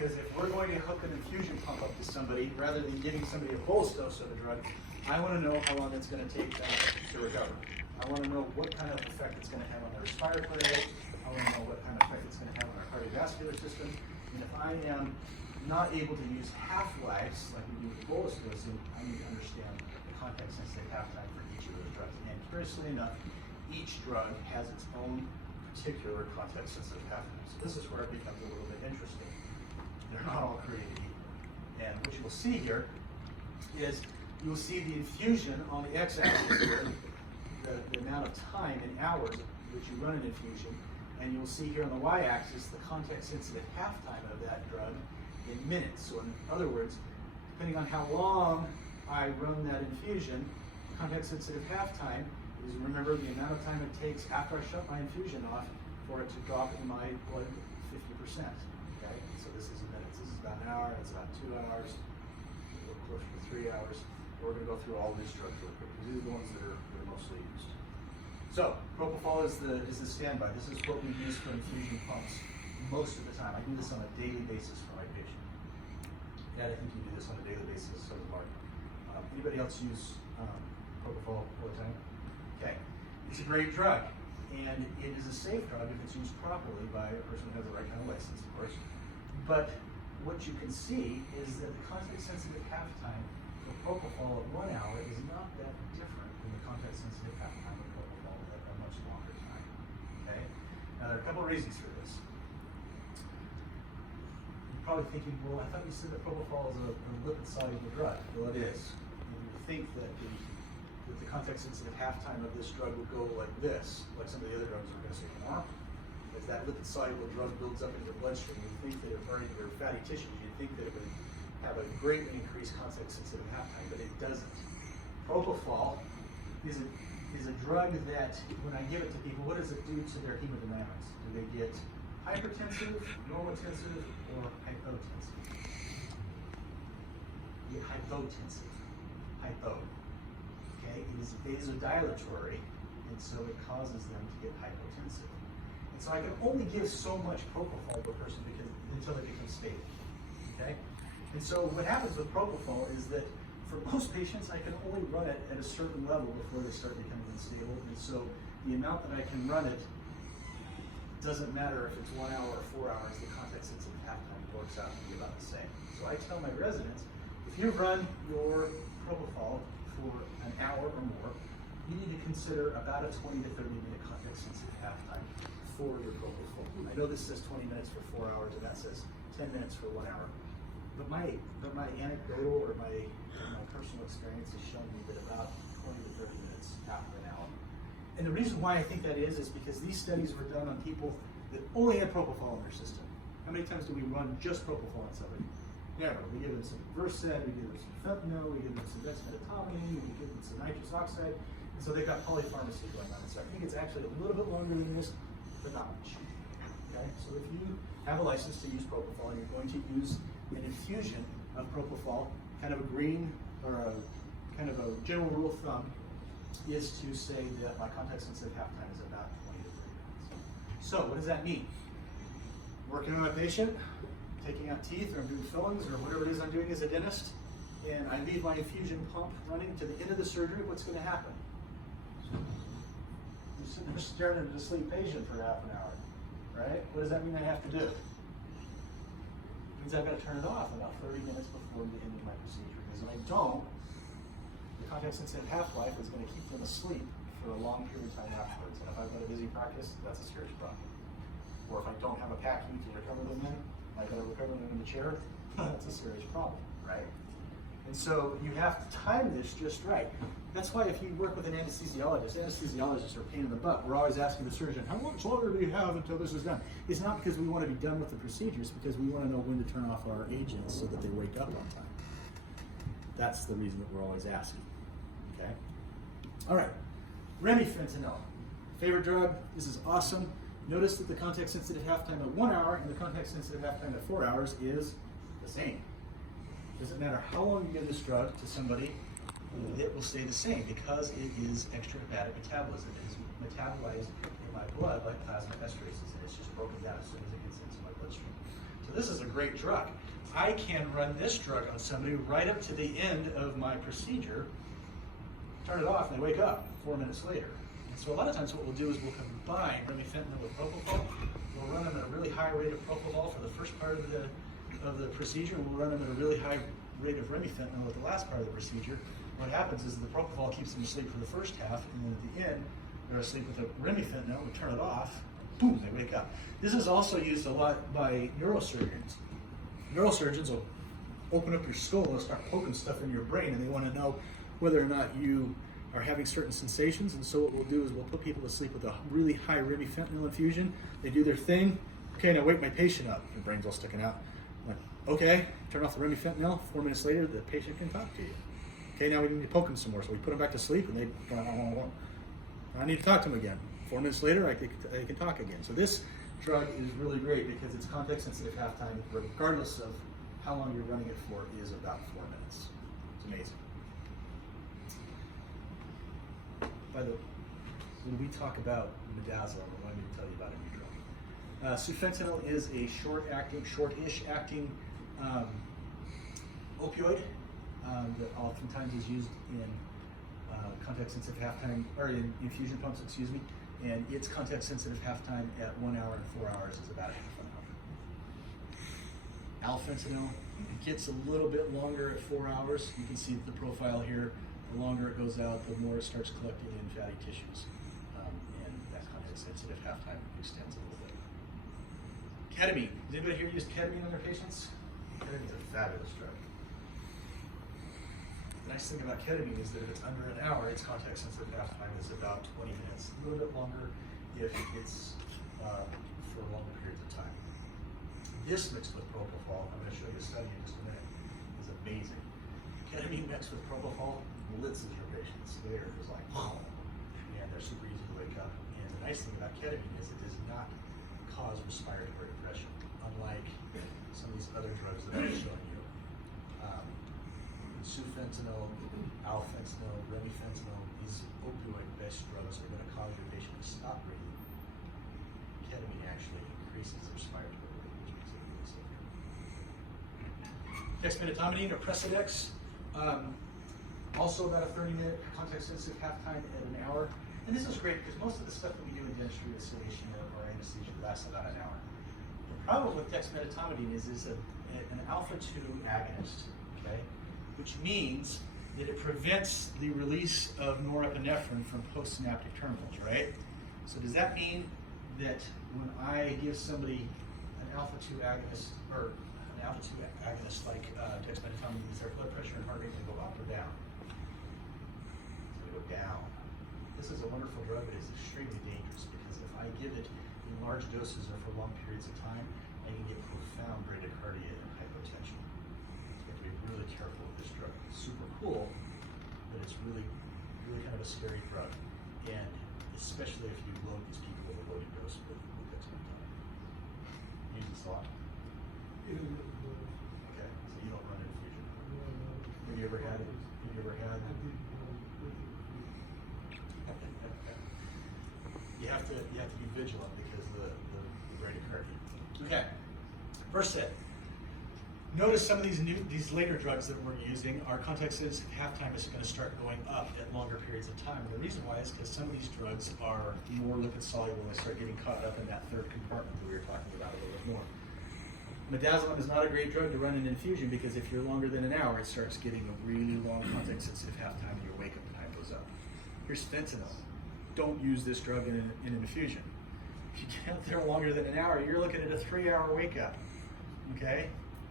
because if we're going to hook an infusion pump up to somebody, rather than giving somebody a bolus dose of a drug, I want to know how long it's going to take them to recover. I want to know what kind of effect it's going to have on their respiratory rate. I want to know what kind of effect it's going to have on our cardiovascular system. And if I am not able to use half-lives like we do with bolus dosing, I need to understand the context-sensitive half-time for each of those drugs. And curiously enough, each drug has its own particular context-sensitive half-time. So this is where it becomes a little bit interesting. They're not all created equal. And what you will see here is you'll see the infusion on the x-axis here, the amount of time in hours that you run an infusion, and you'll see here on the y-axis the context-sensitive half-time of that drug in minutes. So in other words, depending on how long I run that infusion, context-sensitive half-time is, remember, the amount of time it takes after I shut my infusion off for it to drop in my blood 50%. Okay, so this is in minutes. This is about an hour. It's about 2 hours. A little closer to 3 hours. We're going to go through all these drugs real quick because these are the ones that are mostly used. So propofol is the standby. This is what we use for infusion pumps most of the time. I do this on a daily basis for my patient. Yeah, I think you do this on a daily basis. So does Mark. Anybody else use propofol all the time? Okay, it's a great drug, and it is a safe drug if it's used properly by a person who has the right kind of license, of course. But what you can see is that the context-sensitive half-time for propofol at 1 hour is not that different than the context-sensitive half-time of propofol at a much longer time. Okay. Now there are a couple of reasons for this. You're probably thinking, well, I thought you said that propofol is a lipid-soluble drug. Well, it is. And you think that the context-sensitive half-time of this drug would go like this, like some of the other drugs are going to say, as that lipid-soluble drug builds up in your bloodstream, you think that it burning your fatty tissues, you think that it would have a greatly increased context-sensitive half-time, but it doesn't. Propofol is a drug that, when I give it to people, what does it do to their hemodynamics? Do they get hypertensive, normotensive, or hypotensive? You get hypotensive. Hypo. Okay, it is vasodilatory, and so it causes them to get hypotensive. And so I can only give so much propofol to a person until they become stable. Okay? And so what happens with propofol is that for most patients, I can only run it at a certain level before they start becoming unstable. And so the amount that I can run it doesn't matter if it's 1 hour or 4 hours, the context-sensitive half-time works out to be about the same. So I tell my residents, if you run your propofol for an hour or more, you need to consider about a 20 to 30 minute context-sensitive half-time for your propofol. I know this says 20 minutes for 4 hours, and that says 10 minutes for 1 hour. But my anecdotal or my personal experience has shown me that about 20 to 30 minutes after an hour. And the reason why I think that is because these studies were done on people that only had propofol in their system. How many times do we run just propofol on somebody? Never. We give them some Versed, we give them some fentanyl, we give them some dexmedetomidine, we give them some nitrous oxide, and so they've got polypharmacy going on. So I think it's actually a little bit longer than this, but not much. Okay? So if you have a license to use propofol and you're going to use an infusion of propofol, kind of a green or a kind of a general rule of thumb is to say that my context-sensitive half-time is about 20 to 30 minutes. So what does that mean? Working on a patient, taking out teeth, or I'm doing fillings, or whatever it is I'm doing as a dentist, and I leave my infusion pump running to the end of the surgery, what's going to happen? You're sitting there staring at a asleep patient for half an hour, right? What does that mean I have to do? It means I've got to turn it off about 30 minutes before the end of my procedure, because if I don't, the context-sensitive half-life is going to keep them asleep for a long period of time afterwards. And if I've got a busy practice, that's a serious problem. Or if I don't have a PACU to recover them in, I got to recover them in the chair, that's a serious problem, right? And so you have to time this just right. That's why if you work with an anesthesiologist, anesthesiologists are a pain in the butt. We're always asking the surgeon, how much longer do you have until this is done? It's not because we want to be done with the procedures, because we want to know when to turn off our agents so that they wake up on time. That's the reason that we're always asking, okay? All right, remifentanil, favorite drug. This is awesome. Notice that the context-sensitive half-time at 1 hour and the context-sensitive half-time at 4 hours is the same. Doesn't matter how long you give this drug to somebody, it will stay the same because it is extrahepatic metabolism. It is metabolized in my blood like plasma esterases, and it's just broken down as soon as it gets into my bloodstream. So this is a great drug. I can run this drug on somebody right up to the end of my procedure, turn it off, and they wake up 4 minutes later. And so a lot of times what we'll do is we'll combine remifentanil with propofol. We'll run them at a really high rate of propofol for the first part of the procedure, and we'll run them at a really high rate of remifentanil at the last part of the procedure. What happens is the propofol keeps them asleep for the first half, and then at the end, they're asleep with the remifentanil, we turn it off, boom, they wake up. This is also used a lot by neurosurgeons. Neurosurgeons will open up your skull and start poking stuff in your brain, and they want to know whether or not you are having certain sensations. And so what we'll do is we'll put people to sleep with a really high remifentanil infusion. They do their thing. Okay, now wake my patient up. Their brain's all sticking out. Like, okay, turn off the remifentanil. 4 minutes later, the patient can talk to you. Okay, now we need to poke them some more. So we put them back to sleep, and I need to talk to them again. 4 minutes later, I can talk again. So this drug is really great because it's context sensitive halftime, regardless of how long you're running it for, is about 4 minutes. It's amazing. By the way, when we talk about midazolam, I want me to tell you about a new drug. Sufentanil is a short-ish acting opioid that oftentimes is used in context-sensitive halftime, or in infusion pumps, excuse me, and its context-sensitive halftime at 1 hour and 4 hours is about half an hour. Alfentanil, it gets a little bit longer at 4 hours. You can see the profile here. The longer it goes out, the more it starts collecting in fatty tissues, and that context-sensitive halftime extends a little bit. Ketamine. Has anybody here used ketamine on their patients? Ketamine is a fabulous drug. The nice thing about ketamine is that if it's under an hour, its context-sensitive halftime is about 20 minutes. A little bit longer if it's for longer periods of time. This mixed with propofol, I'm going to show you a study in just a minute, is amazing. Ketamine mixed with propofol blitzes your patients. They're just like, oh, and they're super easy to wake up. And the nice thing about ketamine is it does not cause respiratory depression, unlike some of these other drugs that I'm showing you. Sufentanil, alfentanil, remifentanil, these opioid-based drugs are going to cause your patient to stop breathing. Ketamine actually increases the respiratory rate, which makes it really safe. Dexmedetomidine or Precedex, also about a 30-minute context-sensitive halftime at an hour. And this is great because most of the stuff that we do in dentistry with sedation or anesthesia lasts about an hour. The problem with dexmedetomidine is it's an alpha-2 agonist, okay? Which means that it prevents the release of norepinephrine from postsynaptic terminals, right? So does that mean that when I give somebody an alpha-2 agonist, or an alpha-2 agonist like dexmedetomidine, is their blood pressure and heart rate going to go up or down? It's going to go down. This is a wonderful drug, but it's extremely dangerous because if I give it in large doses or for long periods of time, I can get profound bradycardia and hypotension. So you have to be really careful with this drug. It's super cool, but it's really kind of a scary drug. And especially if you load these people with a loading dose with dexmedetomidine. Use this a lot? Okay, so you don't run infusion. Have you ever had? You have to be vigilant because of the bradycardia. Okay, first set. Notice some of these later drugs that we're using, our context-sensitive halftime is going to start going up at longer periods of time. And the reason why is because some of these drugs are more lipid soluble and they start getting caught up in that third compartment that we were talking about a little bit more. Midazolam is not a great drug to run in infusion because if you're longer than an hour, it starts getting a really long context-sensitive halftime and your wake-up time goes up. Here's fentanyl. Don't use this drug in an infusion. If you get out there longer than an hour, you're looking at a 3-hour wake-up, okay?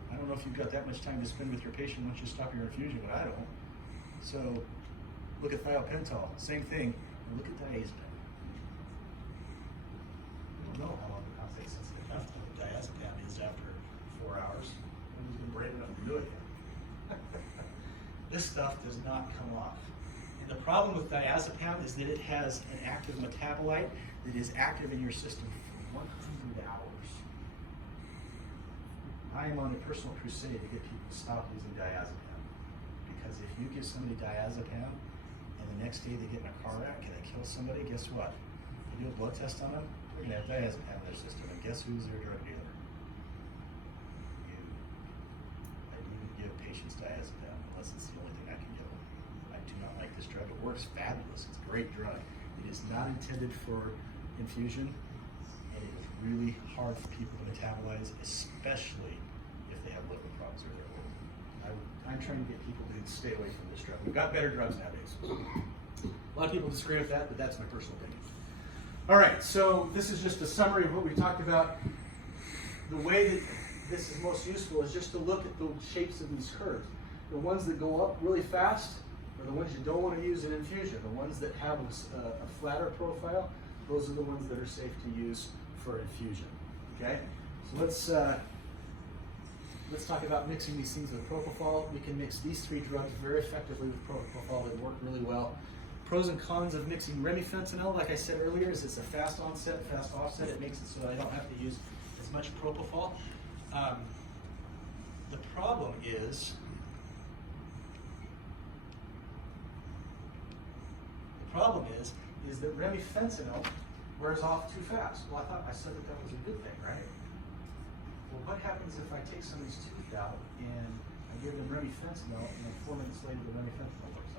I don't know if you've got that much time to spend with your patient once you stop your infusion, but I don't. So look at thiopental, same thing, and look at diazepam. We don't know how long the context-sensitive halftime of diazepam is after 4 hours. Nobody's been brave enough to do it yet. This stuff does not come off. And the problem with diazepam is that it has an active metabolite that is active in your system for 100 hours. I am on a personal crusade to get people to stop using diazepam. Because if you give somebody diazepam and the next day they get in a car wreck and they kill somebody, guess what? You do a blood test on them, they're going to have diazepam in their system. And guess who's their drug dealer? patient's diazepam unless it's the only thing I can give them. I do not like this drug. It works fabulous. It's a great drug. It is not intended for infusion, and it is really hard for people to metabolize, especially if they have liver problems or they're old. I'm trying to get people to stay away from this drug. We've got better drugs nowadays. A lot of people disagree with that, but that's my personal opinion. All right, so this is just a summary of what we talked about. The way that this is most useful is just to look at the shapes of these curves. The ones that go up really fast are the ones you don't want to use in infusion. The ones that have a flatter profile, those are the ones that are safe to use for infusion. Okay, so let's talk about mixing these things with propofol. We can mix these three drugs very effectively with propofol. They work really well. Pros and cons of mixing remifentanil, like I said earlier, is it's a fast onset, fast offset. It makes it so I don't have to use as much propofol. The problem is that remifentanil wears off too fast. Well, I said that was a good thing, right? Well, what happens if I take somebody's tooth out and I give them remifentanil and then 4 minutes later the remifentanil wears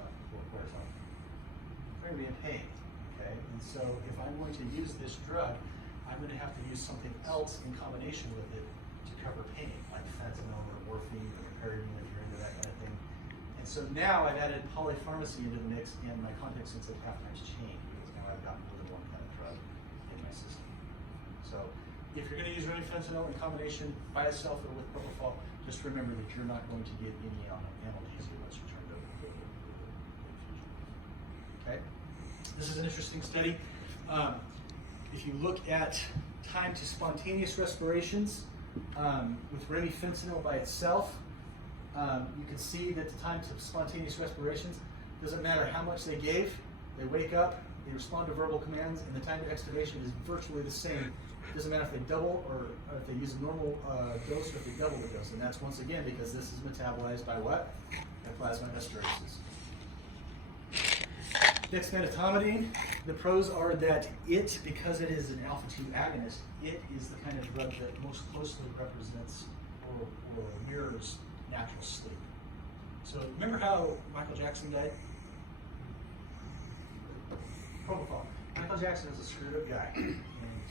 off? They're going to be in pain, okay? And so if I'm going to use this drug, I'm going to have to use something else in combination with it to cover pain, like fentanyl or morphine or pyridine if you're into that kind of thing. And so now I've added polypharmacy into the mix, and my context sensitive half-times change because now I've got more than one kind of drug in my system. So if you're going to use remifentanil in combination by itself or with propofol, just remember that you're not going to get any analgesia once you turn it over to infusion. Okay? This is an interesting study. If you look at time to spontaneous respirations with remifentanil by itself, you can see that the time to spontaneous respirations doesn't matter how much they gave. They wake up, they respond to verbal commands, and the time to extubation is virtually the same. It doesn't matter if they double or if they use a normal dose or if they double the dose. And that's once again because this is metabolized by what? By plasma esterases. Dexmedetomidine, the pros are that it, because it is an alpha-2 agonist, it is the kind of drug that most closely represents or mirrors natural sleep. So remember how Michael Jackson died? Propofol. Michael Jackson was a screwed up guy, and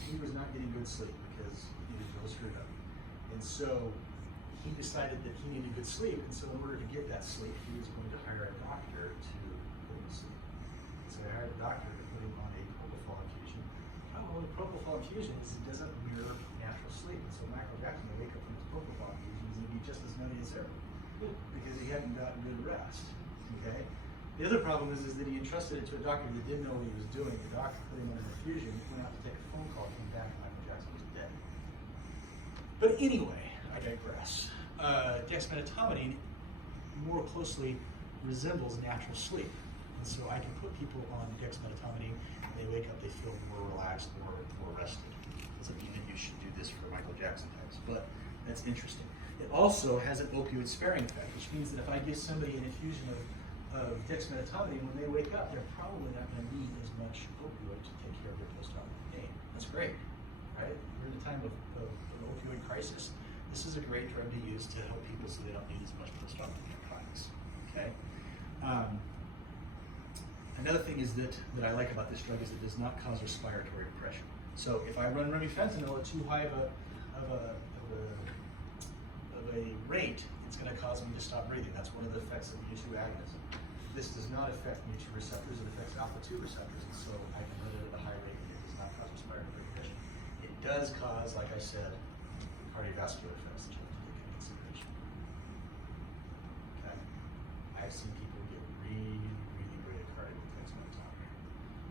he was not getting good sleep because he was really screwed up. And so he decided that he needed good sleep, and so in order to get that sleep, he was going to hire a doctor to put him to sleep. So I hired a doctor to put him on a propofol infusion. Well, the propofol infusion is it doesn't mirror natural sleep, and so Michael Jackson would wake up from his propofol infusions and be just as nutty as ever because he hadn't gotten good rest. Okay. The other problem is that he entrusted it to a doctor that didn't know what he was doing. The doctor put him on an infusion, went out to take a phone call, came back, and Michael Jackson was dead. But anyway, I digress. Dexmedetomidine more closely resembles natural sleep. And so I can put people on dexmedetomidine, and they wake up, they feel more relaxed, more rested. Doesn't mean that you should do this for Michael Jackson types, but that's interesting. It also has an opioid sparing effect, which means that if I give somebody an infusion of dexmedetomidine, when they wake up, they're probably not going to need as much opioid to take care of their post-operative pain. That's great, right? We're in a time of an opioid crisis. This is a great drug to use to help people so they don't need as much post-operative narcotics. Okay. Another thing is that I like about this drug is it does not cause respiratory depression. So if I run remifentanil at too high of a rate, it's going to cause me to stop breathing. That's one of the effects of mu2 agonism. This does not affect mu2 receptors, it affects alpha-2 receptors, and so I can run it at a high rate and it does not cause respiratory depression. It does cause, like I said, cardiovascular effects that you have to take into consideration. Okay? I've seen people get really, really great at cardio with dexmedetomidine.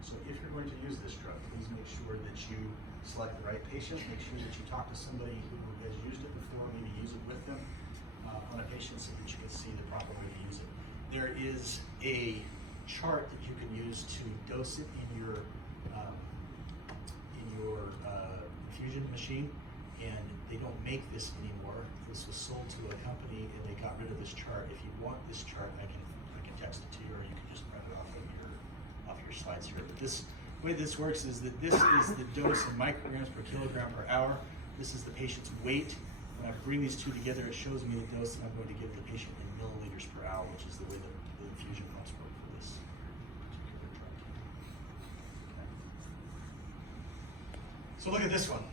So if you're going to use this drug, please make sure that you select the right patient, make sure that you talk to somebody who has used it before, maybe use it with them on a patient so that you can see the proper way to use it. There is a chart that you can use to dose it in your infusion machine, and they don't make this anymore. This was sold to a company and they got rid of this chart. If you want this chart, I can text it to you, or you can just print it off your slides here. But this way this works is that this is the dose in micrograms per kilogram per hour. This is the patient's weight when I bring these two together, it shows me the dose that I'm going to give the patient in milliliters per hour, which is the way that the infusion pumps work for this particular drug. Okay. So look at this one,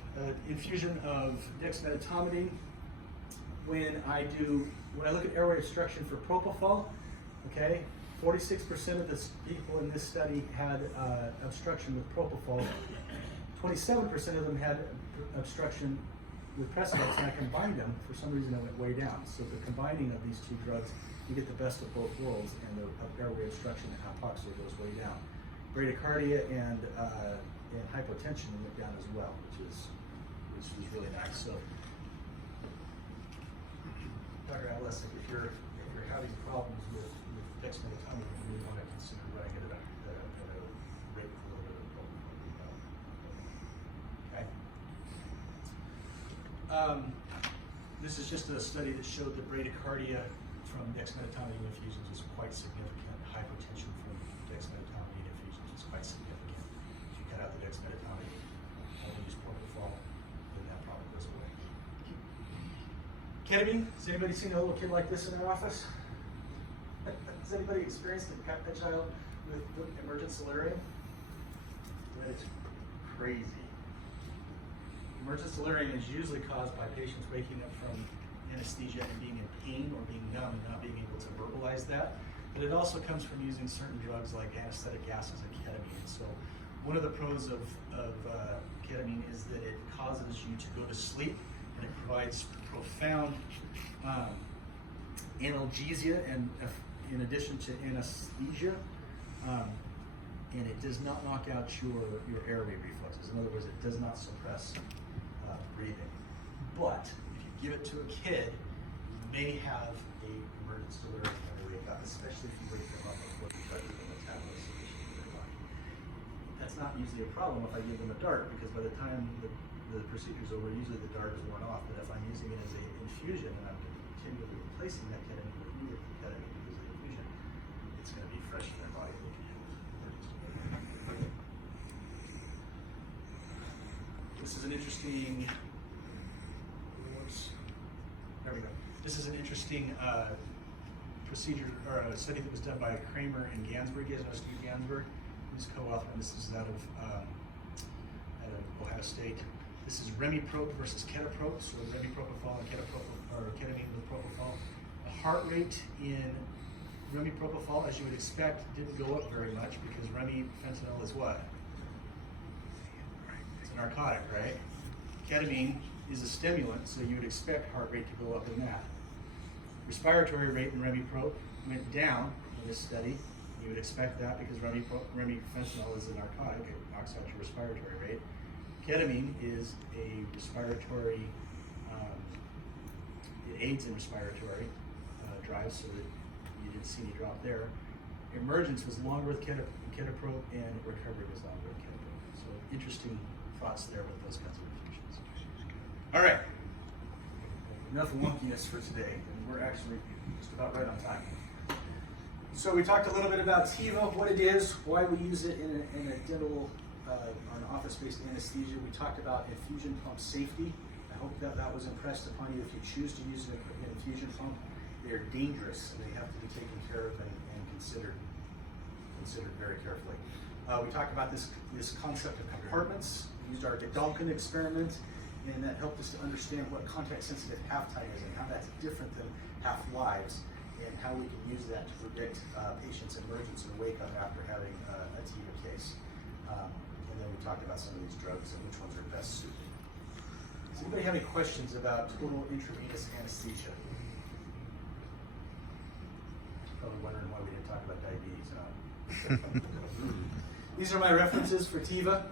infusion of dexmedetomidine. When I look at airway obstruction for propofol, okay, 46% of the people in this study had obstruction with propofol. 27% of them had obstruction with Precedence, and I combined them. For some reason, I went way down. So the combining of these two drugs, you get the best of both worlds, and the airway obstruction and hypoxia goes way down. Bradycardia and hypotension went down as well, which is really nice. So, Dr. Alessic, if you're having problems with dexmedetomidine, you want to consider running it at a rate with a little bit of propofol. Okay. This is just a study that showed that bradycardia from dexmedetomidine infusions was quite significant. Hypotension from dexmedetomidine infusions was quite significant. If you cut out the dexmedetomidine, only use propofol, then that problem goes away. Ketamine. Has anybody seen a little kid like this in their office? Has anybody experienced a child with emergent delirium? That is crazy. Emergent delirium is usually caused by patients waking up from anesthesia and being in pain or being numb and not being able to verbalize that. But it also comes from using certain drugs like anesthetic gases and ketamine. So one of the pros of ketamine is that it causes you to go to sleep, and it provides profound analgesia and in addition to anesthesia, and it does not knock out your airway reflexes. In other words, it does not suppress breathing. But if you give it to a kid, you may have a emergent delirium when they wake up, especially if you wake them up before you touch the metabolism issue in their body. That's not usually a problem if I give them a dart, because by the time the procedure's over, usually the dart is worn off. But if I'm using it as an infusion and I'm continually replacing that ketamine with new ketamine because of the infusion, it's going to be fresh in their body. This is an interesting. There we go. This is an interesting procedure or a study that was done by Kramer and Gansberg. You guys know Steve Gansberg, who's co-authoring. This is out of Ohio State. This is remiprop versus ketoprop. So remipropofol and ketamine with propofol. The heart rate in remipropofol, as you would expect, didn't go up very much because remifentanil is what? It's a narcotic, right? Ketamine is a stimulant, so you would expect heart rate to go up in that. Respiratory rate in remiprop went down in this study. You would expect that because remifentanil is a narcotic. It knocks out your respiratory rate. Ketamine is a respiratory, it aids in respiratory drive, so that you didn't see any drop there. Emergence was longer with ketoprop, and recovery was longer with ketoprop. So interesting thoughts there with those kinds of infusions. All right, enough wonkiness for today, and we're actually just about right on time. So we talked a little bit about TIVA, what it is, why we use it in a dental or an office-based anesthesia. We talked about infusion pump safety. I hope that was impressed upon you. If you choose to use an infusion pump, they are dangerous, and they have to be taken care of and considered very carefully. We talked about this concept of compartments. We used our Dalkin experiment, and that helped us to understand what context-sensitive half-time is and how that's different than half-lives, and how we can use that to predict patients' emergence and wake up after having a TIVA case. And then we talked about some of these drugs and which ones are best suited. Does anybody have any questions about total intravenous anesthesia? Probably wondering why we didn't talk about diabetes. These are my references for TIVA,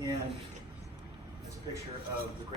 and it's a picture of the great